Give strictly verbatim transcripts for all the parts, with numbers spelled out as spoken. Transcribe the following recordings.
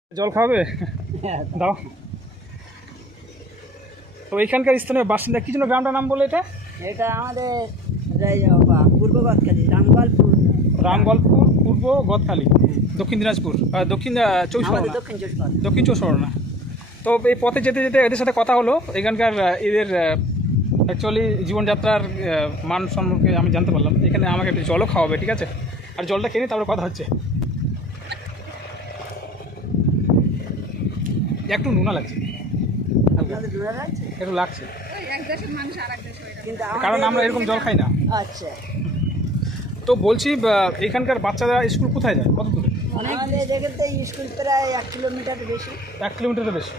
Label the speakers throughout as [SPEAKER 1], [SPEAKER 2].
[SPEAKER 1] জল খাবে দাও। তো এইখানকার স্থানীয় বাসিন্দা কি জন্য গ্রামটার নাম বলে এটা?
[SPEAKER 2] এটা আমাদের পূর্ব গদখালি রামগোয়ালপুর।
[SPEAKER 1] রামগোয়ালপুর পূর্ব গদখালি দক্ষিণ দিনাজপুর আহ, দক্ষিণ চৌষট্টি
[SPEAKER 2] দক্ষিণ চৌষট্টি
[SPEAKER 1] দক্ষিণ চৌষট্টি। তো এই পথে যেতে যেতে এদের সাথে কথা হলো, এখানকার আহ, এদের অ্যাকচুয়ালি জীবনযাত্রার আহ, মান সম্পর্কে আমি জানতে পারলাম। এখানে আমাকে একটু জলও খাওয়াবে, ঠিক আছে? আর জলটা কিনে তারপরে কথা হচ্ছে। একটু নুনা লাগছে,
[SPEAKER 2] আপনাদের দূরে আছে
[SPEAKER 1] একটু লাগছে,
[SPEAKER 2] কিন্তু
[SPEAKER 1] কারণ আমরা এরকম জল খাই না।
[SPEAKER 2] আচ্ছা,
[SPEAKER 1] তো বলছি আহ, এখানকার বাচ্চারা স্কুল কোথায় যায়, কত দূরে?
[SPEAKER 2] আমাদের এখান থেকে স্কুল প্রায় এক কিলোমিটার বেশি।
[SPEAKER 1] এক কিলোমিটারের বেশি?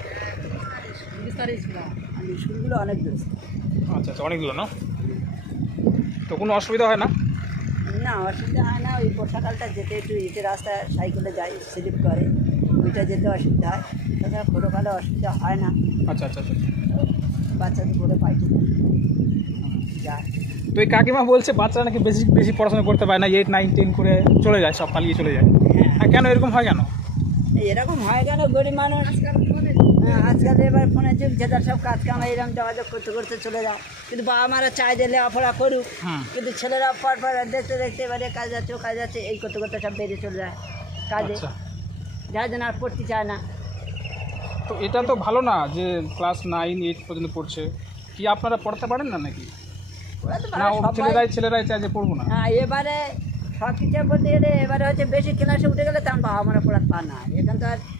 [SPEAKER 2] আর স্কুলগুলো অনেক দূর।
[SPEAKER 1] আচ্ছা আচ্ছা, অনেক দূর না? তো কোনো অসুবিধা হয় না?
[SPEAKER 2] না, অসুবিধা হয় না। ওই বর্ষাকালটা যেতে একটু ইটের রাস্তায় সাইকেলে যাই, স্লিপ করে, ওইটা যেতে অসুবিধা হয়। তাছাড়া ছোটোকালে অসুবিধা হয় না।
[SPEAKER 1] আচ্ছা আচ্ছা আচ্ছা।
[SPEAKER 2] বাচ্চাদের করে পাইতে যায়।
[SPEAKER 1] তো এই কাকিমা বলছে বাচ্চারা নাকি বেশি বেশি পড়াশোনা করতে পারে না, এইট নাইন টেন করে চলে যায়, সব পালিয়ে চলে যায়। হ্যাঁ, কেন এরকম হয় কেন?
[SPEAKER 2] এরকম হয় কেন? গরিব মানুষ হ্যাঁ, আজকাল এবার ফোনের যুগ, যেটা সব কাজ কাম এরকম যোগাযোগ করতে করতে চলে যায়। কিন্তু বাবা মারা চাই যে লেখাপড়া করুক,
[SPEAKER 1] হুম।
[SPEAKER 2] কিন্তু ছেলেরা পর পর দেখতে দেখতে এবারে কাজ যাচ্ছে ও কাজ যাচ্ছে, এই করতে করতে সব বেরিয়ে চলে যায় কাজে,
[SPEAKER 1] আচ্ছা।
[SPEAKER 2] যার জন্য আর পড়তে চায় না।
[SPEAKER 1] তো এটা তো ভালো না যে ক্লাস নাইন এইট পর্যন্ত পড়ছে। কি আপনারা পড়তে পারেন না নাকি?
[SPEAKER 2] ওরা তো
[SPEAKER 1] না, ও
[SPEAKER 2] সবাই-
[SPEAKER 1] ছেলেরাই ছেলেরাই চায় যে পড়বো না।
[SPEAKER 2] হ্যাঁ, এবারে সব কিছু বলতে গেলে এবারে হচ্ছে বেশি ক্লাসে উঠে গেলে তখন বাবা মারা পড়াতে পার না। এখান তো আর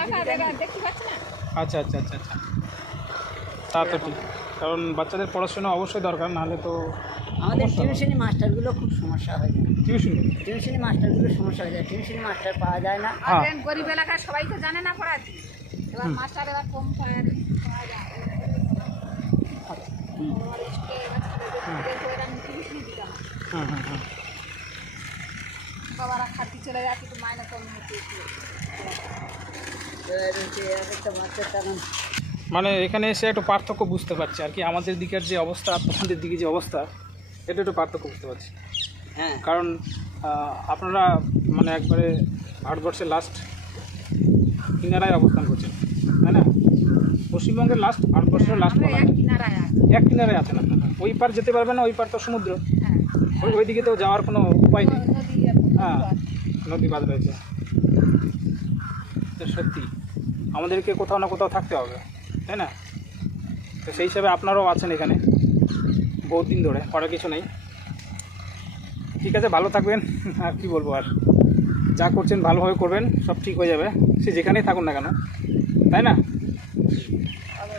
[SPEAKER 1] আচ্ছা আচ্ছা আচ্ছা আচ্ছা, তা তো ঠিক। কারণ বাচ্চাদের পড়াশোনা অবশ্যই দরকার, নাহলে তো
[SPEAKER 2] আমাদের টিউশনি মাস্টারগুলো খুব সমস্যা হয়ে যায়।
[SPEAKER 1] টিউশন।
[SPEAKER 2] টিউশনি মাস্টারগুলো সমস্যা হয়ে যায়, টিউশনি মাস্টার পাওয়া যায় না।
[SPEAKER 1] হ্যাঁ।
[SPEAKER 3] গরিব এলাকার সবাই তো জানে না পড়াতে, এবার মাস্টার এবার কম পায় পাওয়া যায়। আমার স্কুলে এবার ছেলেদের ওরা টিউশনি দিতাম,
[SPEAKER 1] হুম হুম হুম।
[SPEAKER 3] বাবারা খাতি চলে যাচ্ছে তো মাইনে কম হচ্ছে।
[SPEAKER 2] এবার হচ্ছে এক একটা বাচ্চার তখন
[SPEAKER 1] মানে এখানে এসে একটু পার্থক্য বুঝতে পারছি আর কি, আমাদের দিকের যে অবস্থা আপনাদের দিকে যে অবস্থা, এটা একটু পার্থক্য বুঝতে পারছি।
[SPEAKER 2] হ্যাঁ,
[SPEAKER 1] কারণ আহ, আপনারা মানে একবারে ভারতবর্ষের লাস্ট কিনারায় অবস্থান করছেন, তাই না? পশ্চিমবঙ্গের লাস্ট, ভারতবর্ষের লাস্ট
[SPEAKER 3] আমরা এক কিনারায় আছি।
[SPEAKER 1] এক কিনারায় আছেন আপনারা। ওই পার যেতে পারবেন না, ওই পার তো সমুদ্র,
[SPEAKER 3] হ্যাঁ,
[SPEAKER 1] ওই ওই দিকে তো যাওয়ার কোনো উপায় নেই।
[SPEAKER 3] নদী
[SPEAKER 1] হ্যাঁ, নদী বাঁধ রয়েছে। তো সত্যি আমাদেরকে কোথাও না কোথাও থাকতে হবে, তাই না? তো সেই হিসাবে আপনারাও আছেন এখানে বহুত দিন ধরে, করার কিছু নেই। ঠিক আছে, ভালো থাকবেন। আর কি বলবো, আর যা করছেন ভালোভাবে করবেন, সব ঠিক হয়ে যাবে, সে যেখানেই থাকুন না কেন, তাই না?